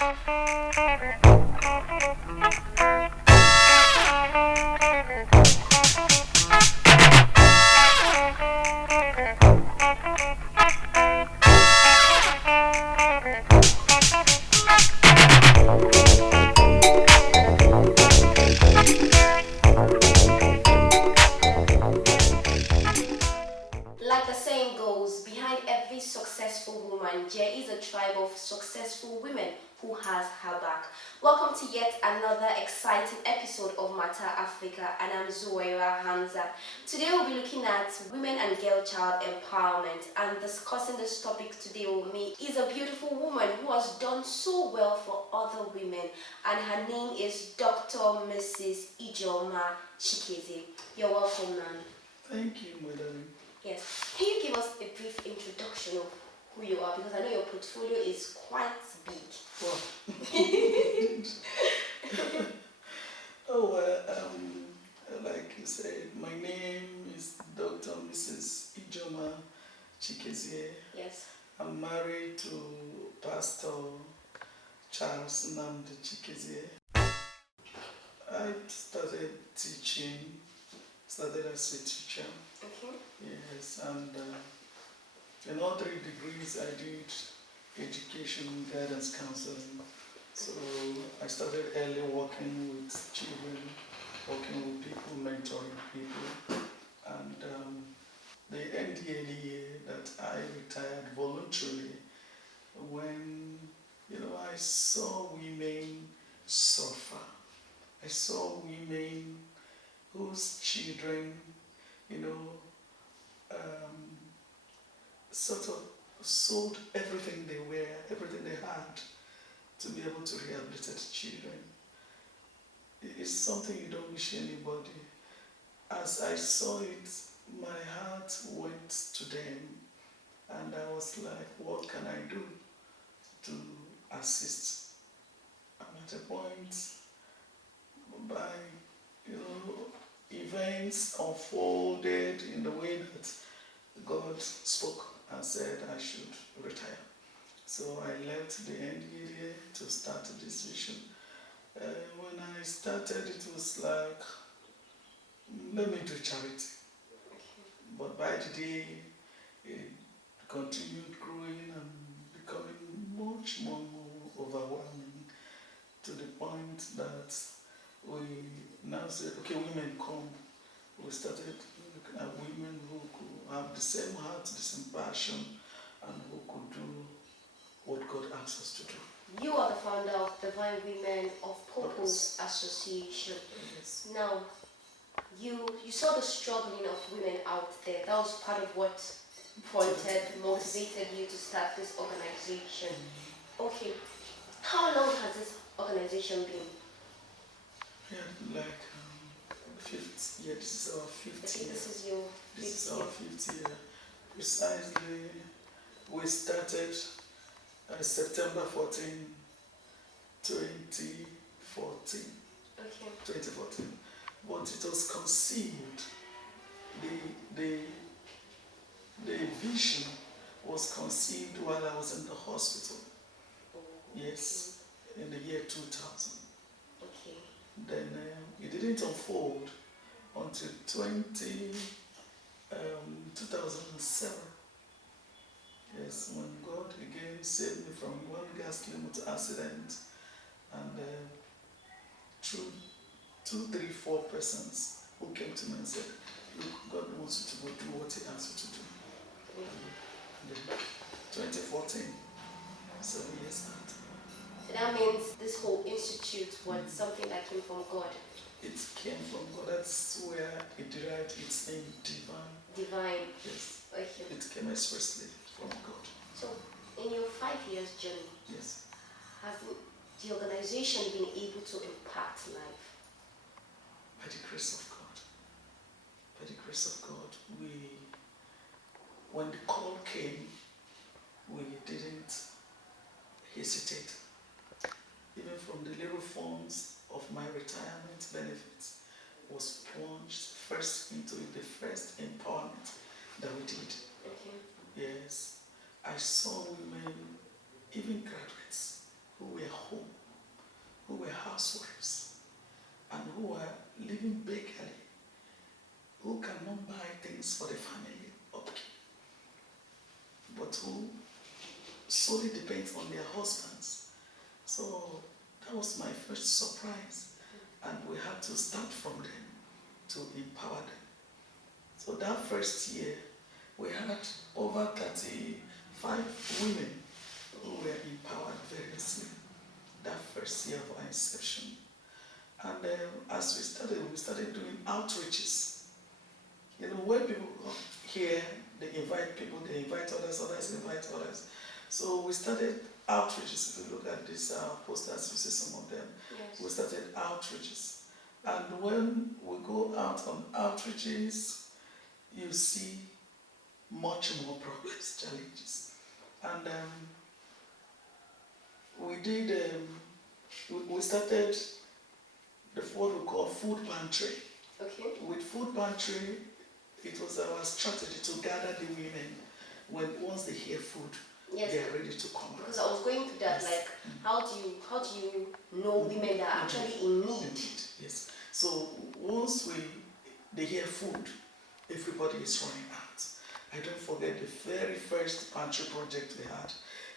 Like the saying goes, behind every successful woman, there is a tribe of successful women who has her back. Welcome to yet another exciting episode of Matter Africa, and I'm Zuwaira Hamza. Today we'll be looking at women and girl child empowerment, and discussing this topic today with me is a beautiful woman who has done so well for other women, and her name is Dr. Mrs. Ijoma Chikeze. You're welcome, ma'am. Thank you, madam. Yes. Can you give us a brief introduction of who you are? Because I know your portfolio is quite big. Well, oh, like you said, my name is Dr. Mrs. Ijoma Chikezie. Yes. I'm married to Pastor Charles Nnamdi Chikezie. I started as a teacher. Okay. Yes, and in all 3 degrees I did education, guidance, counseling. So I started early working with children, working with people, mentoring people. And the NDLE year that I retired voluntarily when, I saw women suffer. I saw women whose children, sort of sold everything they were, everything they had to be able to rehabilitate children. It's something you don't wish anybody. As I saw it, my heart went to them, and I was like, what can I do to assist? I'm at a point by, events unfolded in the way that God spoke and said I should retire. So I left the NDA to start this vision. When I started, it was like, let me do charity. But by the day, it continued growing and becoming much more overwhelming, to the point that we now said, okay, women come. We started looking at women who could have the same heart, the same passion, and who could do what God asks us to do. You are the founder of Divine Women of Purpose Association. Yes. Now, you saw the struggling of women out there. That was part of what motivated you to start this organization. Okay, how long has this organization been? Yeah, like fifth year. This is our fifth Okay, year. this is your This is fifth our year. fifth year. Precisely, we started September 14, 2014. Okay. 2014. But it was conceived, the vision was conceived while I was in the hospital. Yes, in the year 2000. Okay. Then it didn't unfold until 2007. Yes, when God again saved me from one gas limit accident, and through 2, 3, 4 persons who came to me and said, look, God wants you to go do what He asked you to do. And then 2014, 7 years out. So that means this whole institute was something that came from God. It came from God. That's where it derived its name, divine. Divine. Yes. Okay. It came expressly from God. So, in your 5 years journey, Yes. has the organization been able to impact life? By the grace of God. By the grace of God, when the call came, we didn't hesitate. Even from the little funds of my retirement benefits was plunged first into the first empowerment that we did. Okay. Yes. I saw women, even graduates, who were solely depend on their husbands. So that was my first surprise. And we had to start from them to empower them. So that first year, we had over 35 women who were empowered variously that first year of our inception. And as we started doing outreaches. You know, when people come here, they invite people, they invite others, others invite others. So we started outreaches. If you look at these posters, you see some of them. Yes. We started outreaches. And when we go out on outreaches, you see much more problems, challenges. And we started what we call food pantry. Okay. With food pantry, it was our strategy to gather the women once they hear food, Yes. they are ready to come out. Because I was going through that, Yes. like, how do you know women that are actually in need? Yes. So once they hear food, everybody is running out. I don't forget the very first pantry project we had.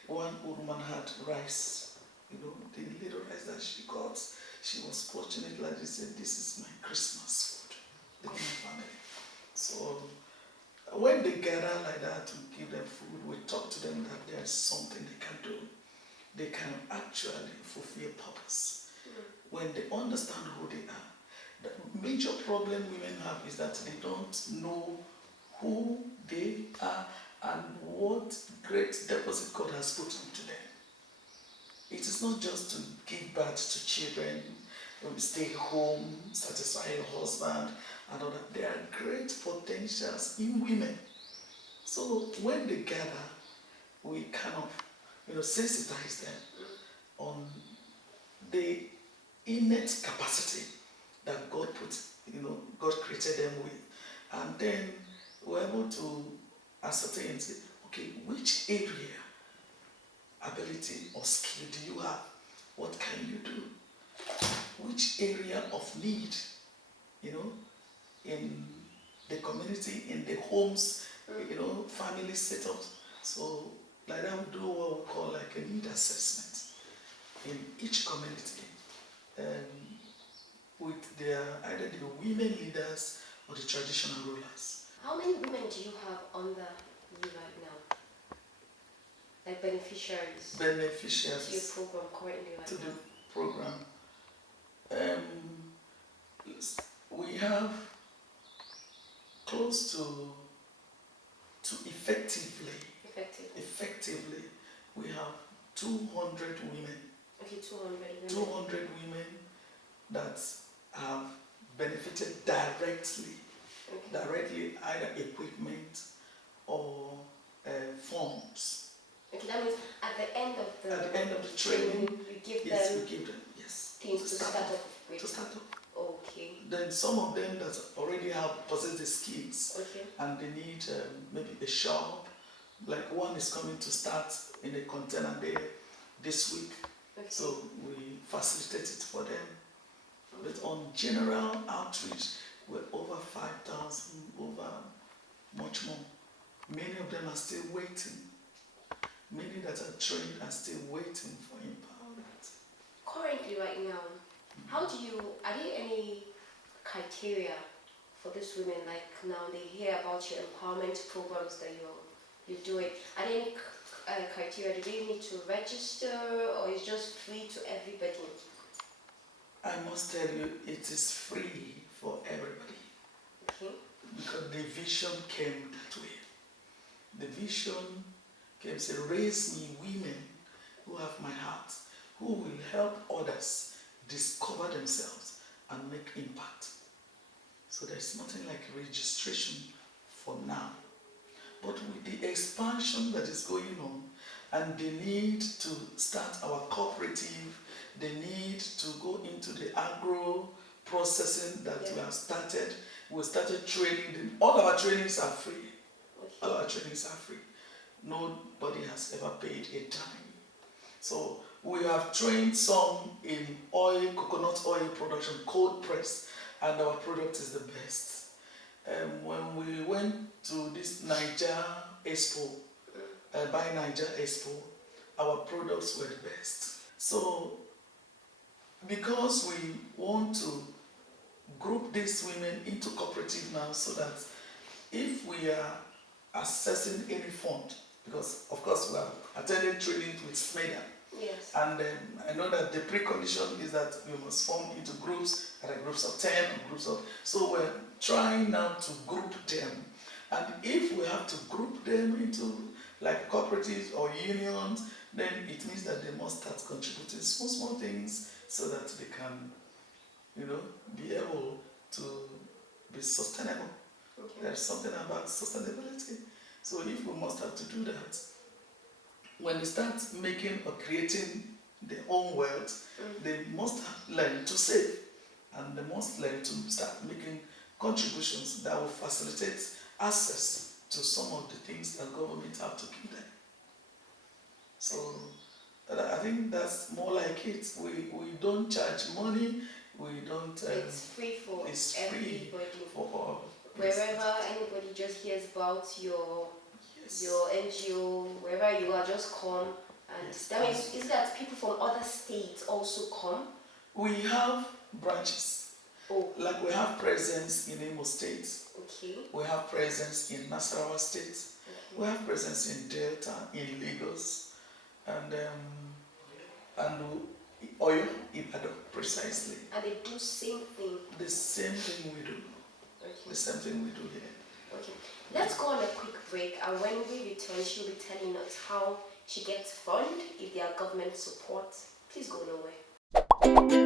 One old woman had rice, you know, the little rice that she got. She was clutching it like this, said, "This is my Christmas food," the whole family. So when they gather like that to give them food, we talk to them that there is something they can do. They can actually fulfill purpose. When they understand who they are. The major problem women have is that they don't know who they are and what great deposit God has put into them. It is not just to give birth to children, stay home, satisfy your husband, and all that. There are great potentials in women. So when they gather, we kind of, sensitize them on the innate capacity that God put, God created them with. And then we're able to ascertain and say, okay, which area, ability or skill do you have? What can you do? Which area of need, in the community, in the homes, family setups. So like that, we do what we call like a need assessment in each community, with either the women leaders or the traditional rulers. How many women do you have under you right now? Like beneficiaries? Beneficiaries. To your program currently right to now? the program. We have close to effectively, we have 200 women. Okay, 200 women. 200 women that have benefited directly, either equipment or funds. Okay, that means at the end of the training, you give yes, them, we give them, yes, things to start up with. To start up. Okay. Then some of them that already have possessed the skills, okay, and they need maybe a shop. Like one is coming to start in a container there this week, okay. so we facilitate it for them. But on general outreach, we're over 5,000, over much more. Many of them are still waiting. Many that are trained are still waiting for empowerment. Currently, right now, are there any criteria for these women? Like now they hear about your empowerment programs that you're doing. Are there any criteria? Do they need to register, or is just free to everybody? I must tell you, it is free for everybody. Okay. Because the vision came that way. The vision came, say, raise me women who have my heart, who will help others discover themselves and make impact. So there's nothing like registration for now. But with the expansion that is going on, and the need to start our cooperative, the need to go into the agro processing that we have started. We started training them. All our trainings are free. Okay. All our trainings are free. Nobody has ever paid a dime. So we have trained some in coconut oil production, cold press, and our product is the best. When we went to this Niger Expo, Buy Niger Expo, our products were the best. So, because we want to group these women into cooperative now, so that if we are accessing any fund, because of course we have attended training with SMEDA, Yes. and I know that the precondition is that we must form into groups, either groups of 10 or groups of, so we're trying now to group them. And if we have to group them into like cooperatives or unions, then it means that they must start contributing small things so that they can, be able to be sustainable. Okay. There's something about sustainability. So if we must have to do that, when they start making or creating their own wealth, they must learn to save, and they must learn to start making contributions that will facilitate access to some of the things that government have to give them. So I think that's more like it. We don't charge money. We don't. It's free for it's everybody. Free for all. Wherever anybody just hears about your NGO, wherever you are, just come. And Yes. that means, is that people from other states also come? We have branches. Oh. Like we have presence in Imo State. Okay. We have presence in Nasarawa State. Okay. We have presence in Delta, in Lagos, and Oyo, Ibadan, precisely. And they do same thing. The same thing we do. Okay. The same thing we do here. Okay. Let's go on a quick break, and when we return, she'll be telling us how she gets fund if there are government support. Please go nowhere.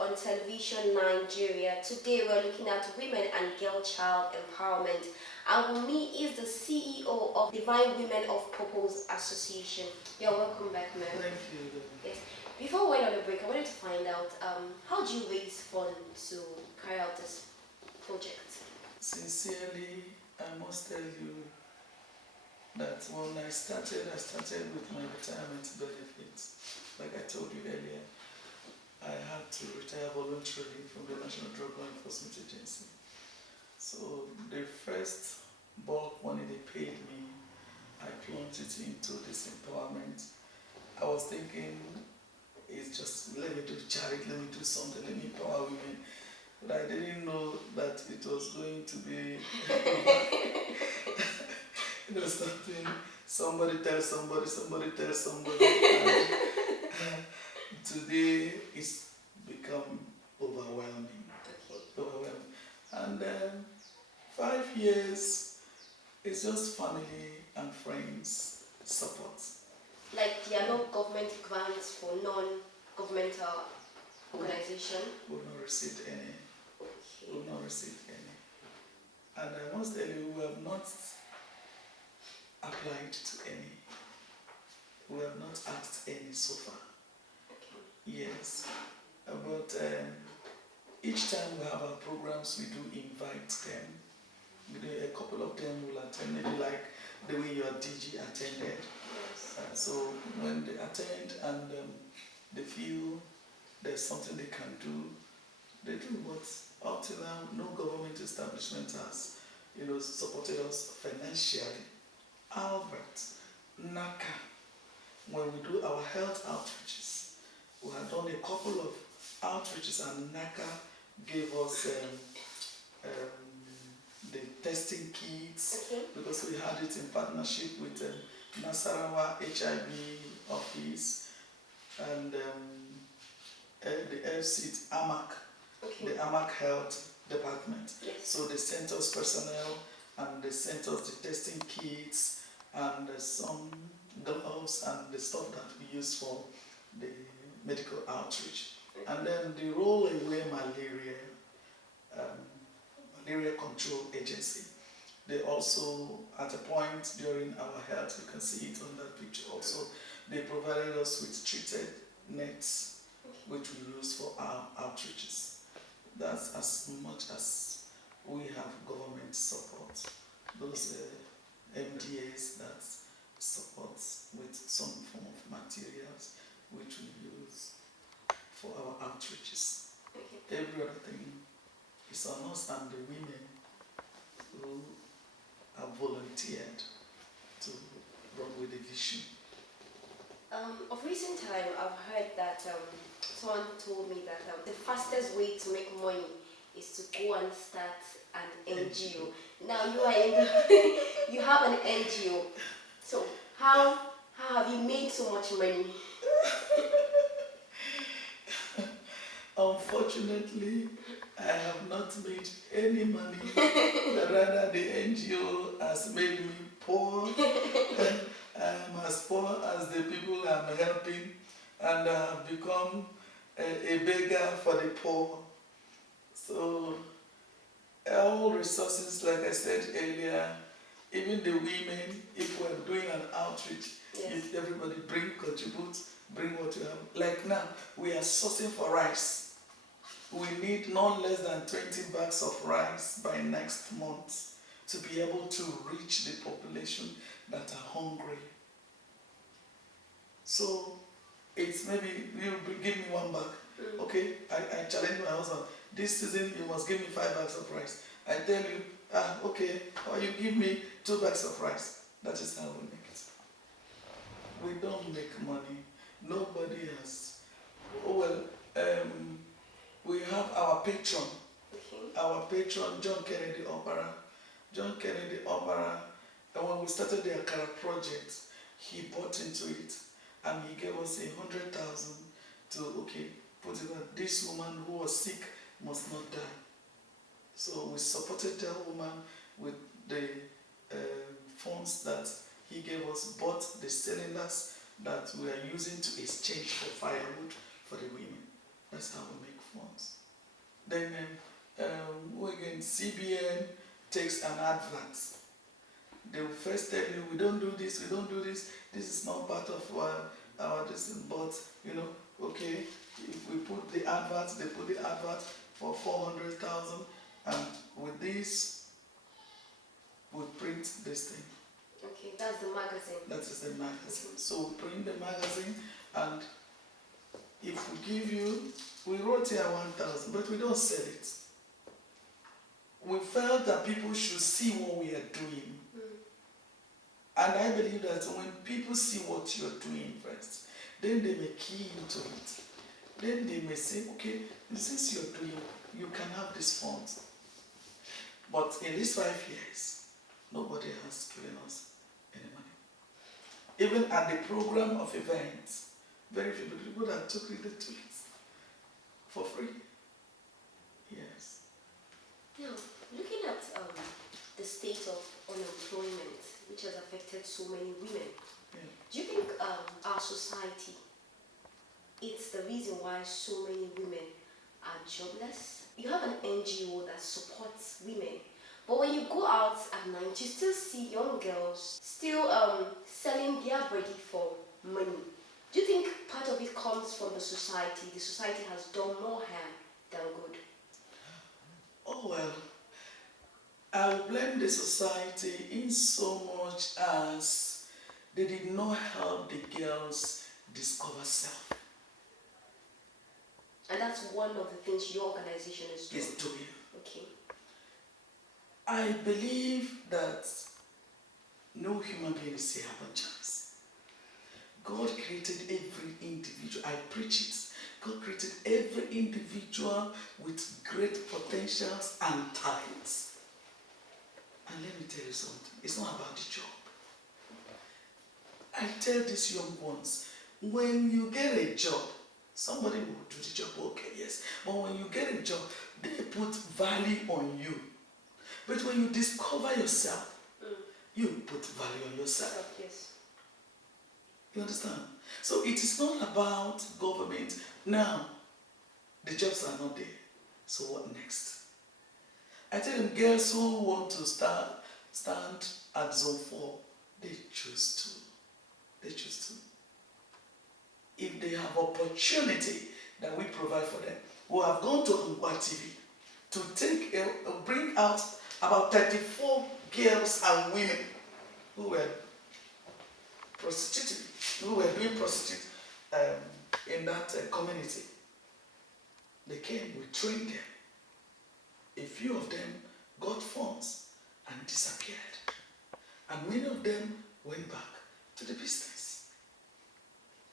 On Television Nigeria. Today we're looking at women and girl child empowerment, and with me is the CEO of Divine Women of Purpose Association. You're welcome back, ma'am. Thank you. Yes. Before we went on the break, I wanted to find out how do you raise funds to carry out this project? Sincerely, I must tell you that when I started with my retirement benefits. Like I told you earlier, I had to retire voluntarily from the National Drug Law Enforcement Agency. So the first bulk money they paid me, I plunged it into this empowerment. I was thinking, it's just, let me do charity, let me do something, let me empower women. But I didn't know that it was going to be something, somebody tells somebody, somebody tells somebody. And today it's become overwhelming. Overwhelming. And 5 years is just family and friends support. Like there are no government grants for non-governmental organization? We've not received any. Okay. We've not received any. And I must tell you, we have not applied to any. We have not asked any so far. Okay. Yes. But each time we have our programs, we do invite them. A couple of them will attend, maybe like the way your DG attended. Yes. So when they attend and they feel there's something they can do, they do. But up till now, no government establishment has, supported us financially. Albert, NACA, when we do our health outreaches, we have done a couple of outreaches, and NACA gave us the testing kits, Okay. because we had it in partnership with Nasarawa HIV office and the FCT AMAC Okay. the AMAC Health Department. Yes. So they sent us personnel and they sent us the testing kits and some gloves and the stuff that we use for the medical outreach. Okay. And then the Roll Away Malaria Control Agency. They also, at a point during our health, you can see it on that picture also, they provided us with treated nets, which we use for our outreaches. That's as much as we have government support. Those MDAs that support with some form of materials which we use for our outreaches. Okay. Every other thing is on us and the women who have volunteered to run with the vision. Of recent time, I've heard that someone told me that the fastest way to make money is to go and start an NGO. Now you are in you have an NGO. So how have you made so much money? Unfortunately, I have not made any money. Rather, the NGO has made me poor. I'm as poor as the people I'm helping, and I've become a beggar for the poor. So, all resources, like I said earlier, even the women, if we're doing an outreach, Yes. if everybody contribute, bring what you have. Like now, we are sourcing for rice. We need not less than 20 bags of rice by next month to be able to reach the population that are hungry. So it's maybe you give me 1 bag. Okay, I challenge my husband. This season you must give me 5 bags of rice. I tell you, okay, or you give me 2 bags of rice. That is how we make it. We don't make money. Nobody has. Oh well, we have our patron. Okay. Our patron, John Kennedy Opera. John Kennedy Opera, and when we started the Akara project, he bought into it and he gave us 100,000 to, okay, put it that this woman who was sick must not die. So we supported that woman with the funds that he gave us, bought the cylinders that we are using to exchange for firewood for the women. That's how we make funds. Then again, CBN takes an advert. They will first tell you, we don't do this, this is not part of our decision, but okay, if we put the advert, they put the advert for 400,000, and with this, we print this thing. Okay, that's the magazine. That is the magazine. So we print the magazine, and if we give you, we wrote here 1,000, but we don't sell it. We felt that people should see what we are doing. And I believe that when people see what you're doing first, then they may key into it. Then they may say, okay, since you're doing, you can have this funds. But in these 5 years, nobody has given us any money. Even at the program of events, very few people that took it for free. Yes. Now, looking at the state of unemployment, which has affected so many women, do you think our society, it's the reason why so many women are jobless? You have an NGO that supports women, but when you go out at night, you still see young girls still selling their body for money. Do you think part of it comes from the society? The society has done more harm than good? Oh well, I will blame the society in so much as they did not help the girls discover self. And that's one of the things your organization is doing. Is doing. Okay. I believe that no human being is here by chance. God created every individual. I preach it. God created every individual with great potentials and talents. And let me tell you something. It's not about the job. I tell these young ones, when you get a job, Somebody will do the job, okay, yes. But when you get a job, they put value on you. But when you discover yourself, you put value on yourself. Yes. You understand? So it is not about government. Now, the jobs are not there. So what next? I tell them, girls who want to stand at zone 4, they choose to. They choose to. If they have opportunity that we provide for them, we have gone to Angwa TV to bring out about 34 girls and women who were prostituting, who were doing prostitute in that community. They came, we trained them. A few of them got funds and disappeared. And many of them went back to the business.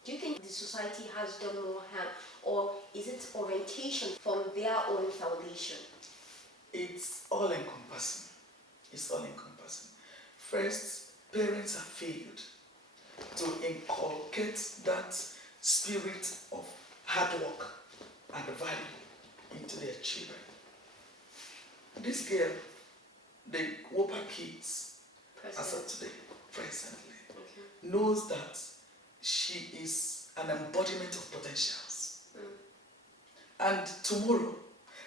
Do you think the society has done more harm, or is it orientation from their own foundation? It's all encompassing. It's all encompassing. First, parents have failed to inculcate that spirit of hard work and value into their children. This girl, the Whopper Kids, as of today, presently, knows that she is an embodiment of potentials. And tomorrow,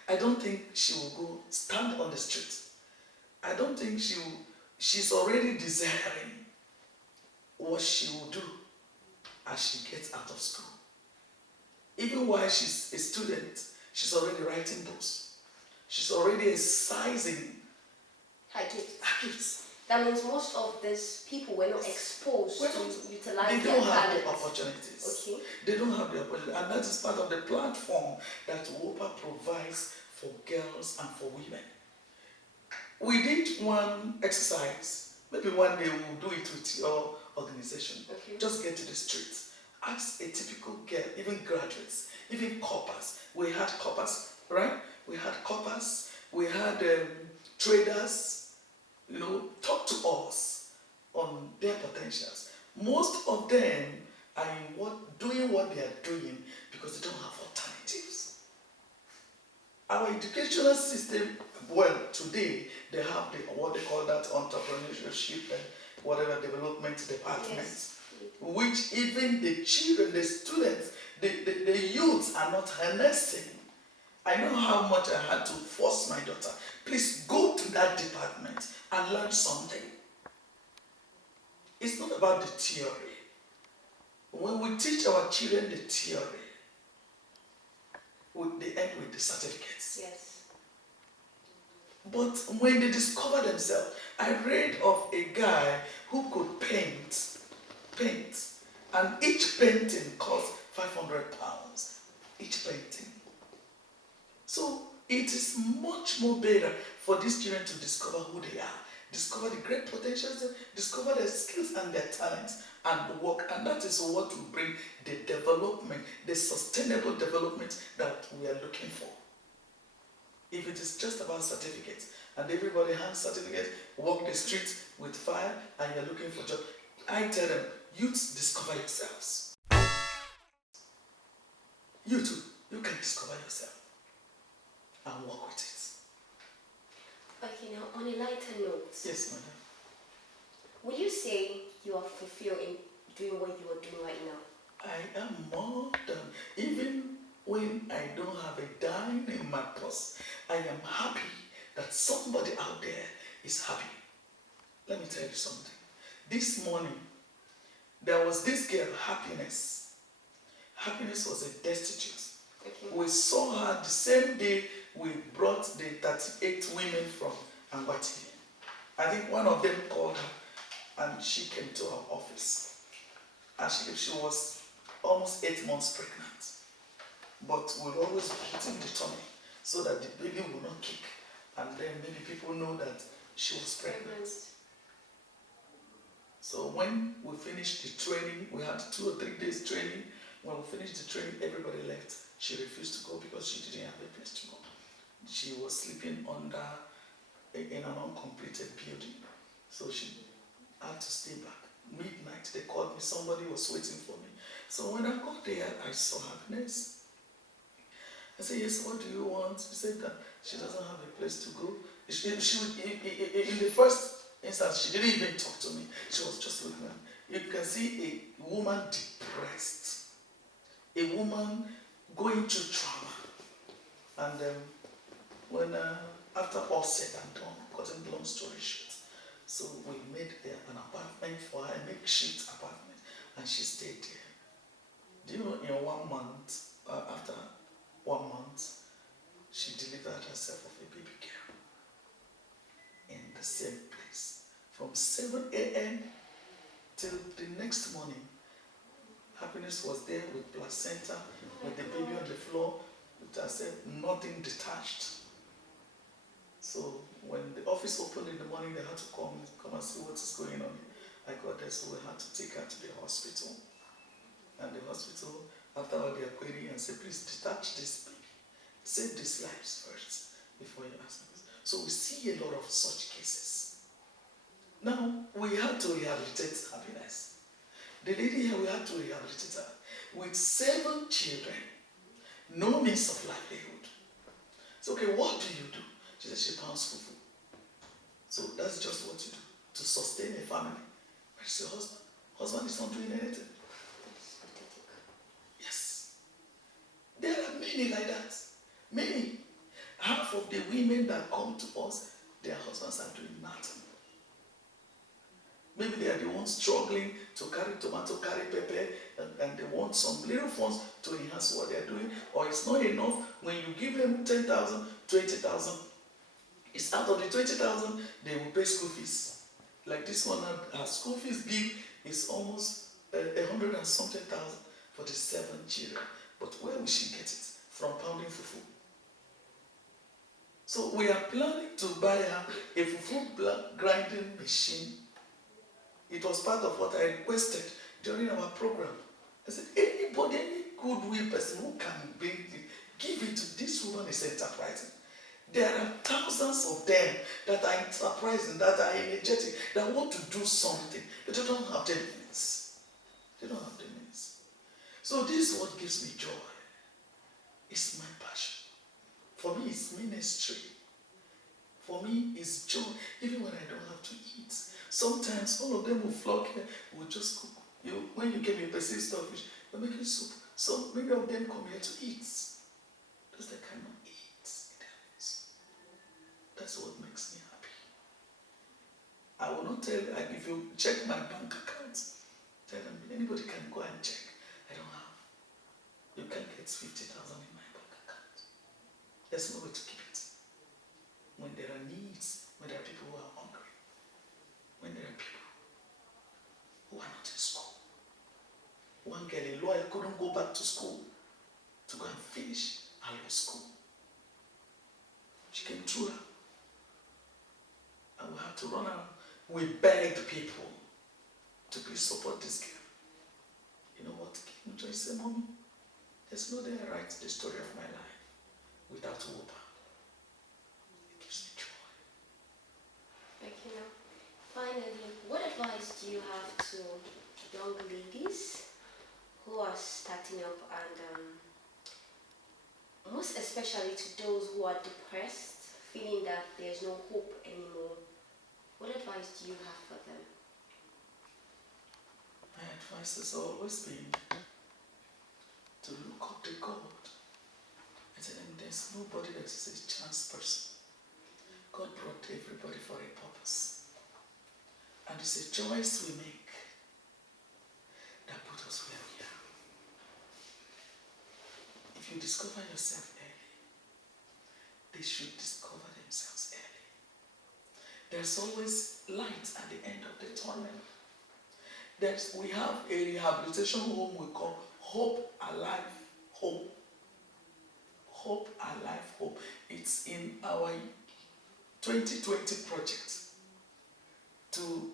I don't think she will go stand on the street. I don't think she's already desiring what she will do as she gets out of school. Even while she's a student, she's already writing books. She's already exercising her gifts. Her gifts. That means most of these people were not exposed to utilize They their don't have talent. the opportunities. Okay. They don't have the opportunity. And that is part of the platform that WOPA provides for girls and for women. We did one exercise. Maybe one day we'll do it with your organization. Okay. Just get to the streets. Ask a typical girl, even graduates, even coppers. We had coppers, right? We had coppers. We had traders. Talk to us on their potentials. Most of them are doing what they are doing because they don't have alternatives. Our educational system, today they have what they call that entrepreneurship and whatever development department, Yes. which even the children, the students, the youths are not harnessing. I know how much I had to force my daughter. Please go to that department and learn something. It's not about the theory. When we teach our children the theory, they end with the certificates. Yes. But when they discover themselves, I read of a guy who could paint, and each painting cost £500. Each painting. So it is much more better for these children to discover who they are, discover the great potentials, discover their skills and their talents, and work. And that is what will bring the development, the sustainable development that we are looking for. If it is just about certificates, and everybody has certificates, walk the streets with fire, and you're looking for jobs, I tell them, youths, discover yourselves. You too, you can discover yourself and work with it. Okay, now on a lighter note. Yes, madam. Will you say you are fulfilled in doing what you are doing right now? I am more than, even when I don't have a dime in my purse, I am happy that somebody out there is happy. Let me tell you something. This morning, there was this girl, Happiness. Happiness was a destitute. Okay. We saw her the same day we brought the 38 women from Angwati. I think one of them called her and she came to our office. And she was almost 8 months pregnant. But we'll always be hitting the tummy so that the baby will not kick. And then maybe people know that she was pregnant. So when we finished the training, we had 2 or 3 days training. When we finished the training, everybody left. She refused to go because she didn't have a place to go. She was sleeping in an uncompleted building. So she had to stay back. Midnight, they called me. Somebody was waiting for me. So when I got there, I saw happiness. I said, yes, what do you want? She said that she doesn't have a place to go. In the first instance, she didn't even talk to me. She was just looking at me. You can see a woman depressed, a woman going through trauma. And when after all said and done, cutting long story short, so we made an apartment for her, a makeshift apartment, and she stayed there. Do you know, in 1 month, after 1 month, she delivered herself of a baby girl in the same place. From 7 a.m. till the next morning, happiness was there with placenta, with the baby on the floor, with herself, nothing detached. So when the office opened in the morning, they had to come and see what is going on. I got there, so we had to take her to the hospital. And the hospital, after all their query, and said, please detach this baby. Save these lives first before you ask me. So we see a lot of such cases. Now, we had to rehabilitate happiness. The lady here, we had to rehabilitate her with 7 children, no means of livelihood. So, okay, what do you do? She said she pounds fufu. So that's just what you do to sustain a family. Where is your husband? Husband is not doing anything. Yes. There are many like that. Many. Half of the women that come to us, their husbands are doing nothing. Maybe they are the ones struggling to carry tomato, carry pepper, and they want some little funds to enhance what they are doing. Or it's not enough. When you give them 10,000, 20,000, it's out of the 20,000, they will pay school fees. Like this one, her school fees bill is almost 100 and something thousand for the 7 children. But where will she get it? From pounding fufu. So we are planning to buy her a fufu grinding machine. It was part of what I requested during our program. I said, anybody, any goodwill person who can bring it, give it to this woman is enterprising. There are thousands of them that are enterprising, that are energetic, that want to do something, but they don't have the means. They don't have the means. So this is what gives me joy. It's my passion. For me, it's ministry. For me, it's joy, even when I don't have to eat. Sometimes all of them will flock here, will just cook. When you get me a perceived starfish, we're making soup. So many of them come here to eat. Because they cannot eat. That's what makes me happy. I will not tell you, if you check my bank account, tell them, anybody can go and check. I don't have. You can't get 50,000 in my bank account. There's no way to keep it. When there are needs, when there are people who are hungry, when there are people who are not in school. One girl, a lawyer, couldn't go back to school to go and finish her law school. She came through her. And we had to run around. We begged people to please support this girl. You know what? Joy said, Mommy, there's no day I write the story of my life without Wopa. It gives me joy. Thank you. Now, finally, what advice do you have to young ladies who are starting up and most especially to those who are depressed, feeling that there's no hope anymore? What advice do you have for them? My advice has always been to look up to God. I tell them there's nobody that is a chance person. God brought everybody for a purpose. And it's a choice we make that put us where we are. If you discover yourself early, they should discover themselves early. There's always light at the end of the tunnel. We have a rehabilitation home we call Hope Alive Home. Hope Alive Home. It's in our 2020 project to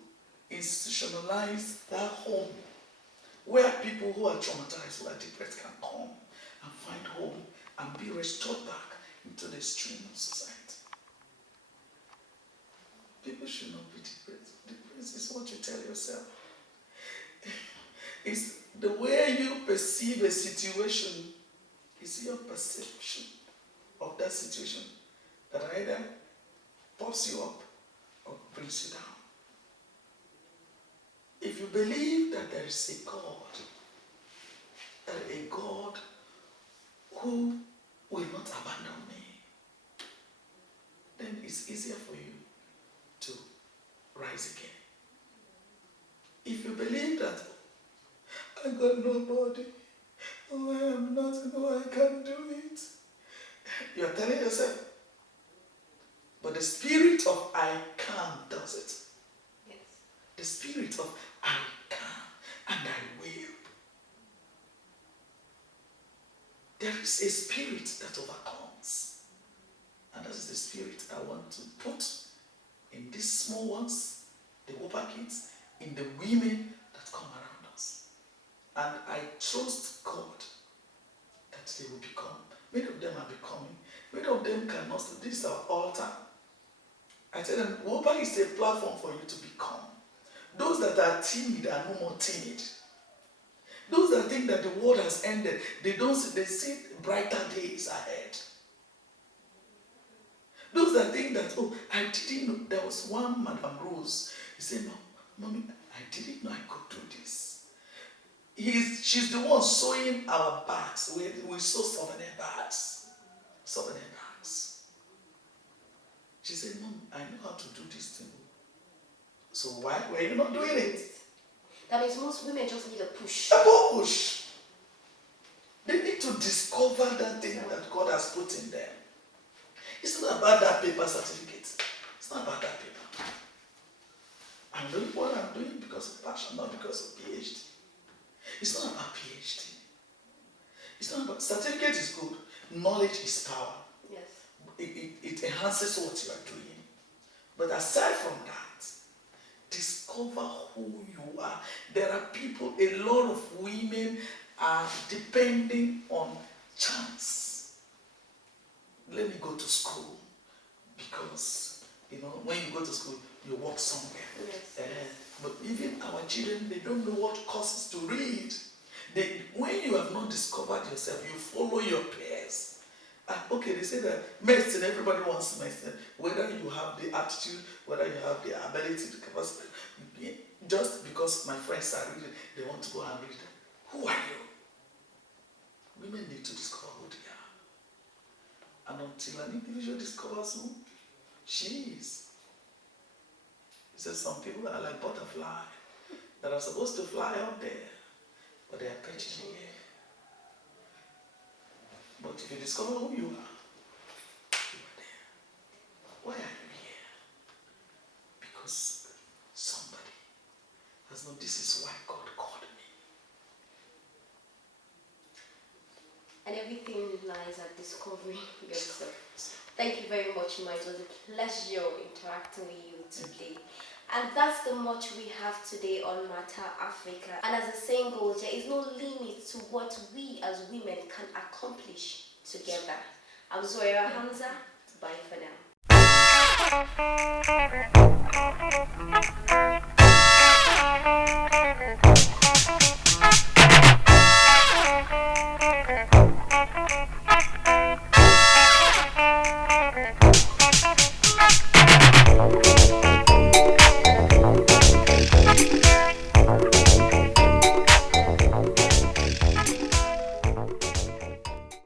institutionalize that home where people who are traumatized, who are depressed can come and find home and be restored back into the stream of society. People should not be depressed. Depressed is what you tell yourself. It's the way you perceive a situation, is your perception of that situation that either pops you up or brings you down. If you believe that there is a God who will not abandon me, then it's easier for you to rise again. If you believe that I got nobody, oh, I am nothing, oh, I can't do it, you are telling yourself. But the spirit of I can does it. Yes. The spirit of I can and I will. There is a spirit that overcomes. And that is the spirit I want to put in these small ones, the Whopper kids, in the women that come around us. And I trust God that they will become. Many of them are becoming. Many of them cannot. This is our altar. I tell them, Whopper is a platform for you to become. Those that are timid are no more timid. Those that think that the world has ended, they see brighter days ahead. Those that think that, oh, I didn't know. There was one Madame Rose. He said, no, Mommy, I didn't know I could do this. She's the one sewing our bags. We sew souvenir bags. Souvenir bags. She said, Mom, I know how to do this thing. So why were you not doing it? That means most women just need a push. A push. They need to discover that thing that God has put in them. It's not about that paper certificate. It's not about that paper. I'm doing what I'm doing because of passion, not because of PhD. It's not about PhD. It's not about certificate is good. Knowledge is power. Yes. It enhances what you are doing. But aside from that, discover who you are. There are people, a lot of women are depending on chance. Let me go to school because, when you go to school, you walk somewhere. Yes. But even our children, they don't know what courses to read. When you have not discovered yourself, you follow your peers. Okay, they say that medicine, everybody wants medicine. Whether you have the attitude, whether you have the ability, the capacity. Just because my friends are reading, they want to go and read them. Who are you? Women need to discover who they are. And until an individual discovers who she is. He says some people are like butterflies that are supposed to fly up there, but they are perching in the air. But if you discover who you are there. Why are you here? Because somebody has known this is why God called me. And everything lies at discovering yourself. Thank you very much, Ma. It was a pleasure interacting with you today. And that's the much we have today on Matter Africa. And as the saying goes, there is no limit to what we as women can accomplish together. I'm Zoya Hamza. Bye for now.